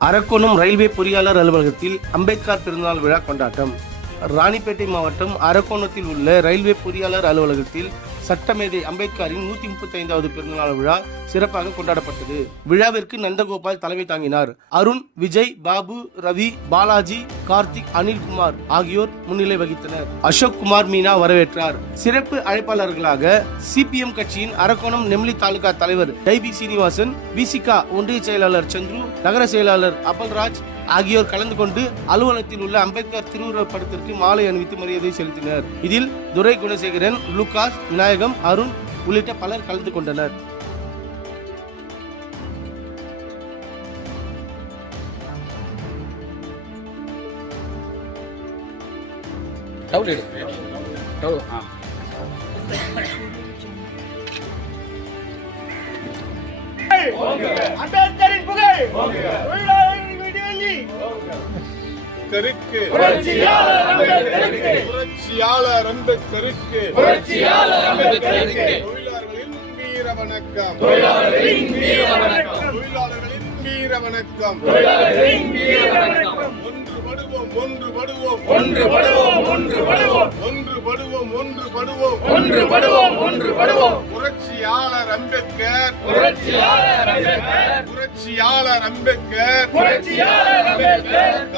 Arakkonam railway பொறியாளர் அலுவலகத்தில் அம்பேத்கர் பிறந்தநாள் விழா கொண்டாட்டம். ராணிப்பேட்டை மாவட்டம் அரக்கோணத்தில் உள்ள ரயில்வே பொறியாளர் அலுவலகத்தில் சட்டமேதை அம்பேத்கரின் நூத்தி முப்பத்தி ஐந்தாவது பிறந்தநாள் விழா சிறப்பாக கொண்டாடப்பட்டது. விழாவிற்கு நந்தகோபால் தலைமை தாங்கினார். அருண் விஜய் பாபு ரவி பாலாஜி கார்த்திக் அனில்குமார் ஆகியோர் முன்னிலை வகித்தனர். அசோக் குமார் மீனா வரவேற்றார். சிறப்பு அழைப்பாளர்களாக சிபிஎம் கட்சியின் அரக்கோணம் நெம்லி தாலுகா தலைவர் டைபி சீனிவாசன் விசிகா ஒன்றிய செயலாளர் சந்துரு நகர செயலாளர் அபல்ராஜ் ஆகியோர் கலந்து கொண்டு அலுவலகத்தில் உள்ள அம்பேத்கர் திருவுருவப் படத்திற்கு மாலை அணிவித்து மரியாதை செலுத்தினர். இதில் துரை குணசேகரன் லுகாஸ் விநாயகம் அருண் உள்ளிட்ட பலர் கலந்து கொண்டனர். எடு ஆ. அம்பேத்கரின் புகழ்! தெருக்கு புரட்சியாளர் அம்பேத்கருக்கு. புரட்சியாளர் அம்பேத்கருக்கு. புரட்சியாளர் அம்பேத்கருக்கு. தொழிலாளர்களின் வீர வணக்கம் தொழிலாளர்களின் வீர வணக்கம் தொழிலாளர்களின் வீர வணக்கம் தொழிலாளர்களின் வீர வணக்கம் ஒன்றுபடுவோம் ஒன்றுபடுவோம். ஒன்றுபடுவோம் ஒன்றுபடுவோம். ஒன்றுபடுவோம் ஒன்றுபடுவோம். ஒன்றுபடுவோம் ஒன்றுபடுவோம். புரட்சியாளர் அம்பேத்கர். புரட்சியாளர் அம்பேத்கர். புரட்சியாளர் அம்பேத்கர். புரட்சியாளர் அம்பேத்கர்.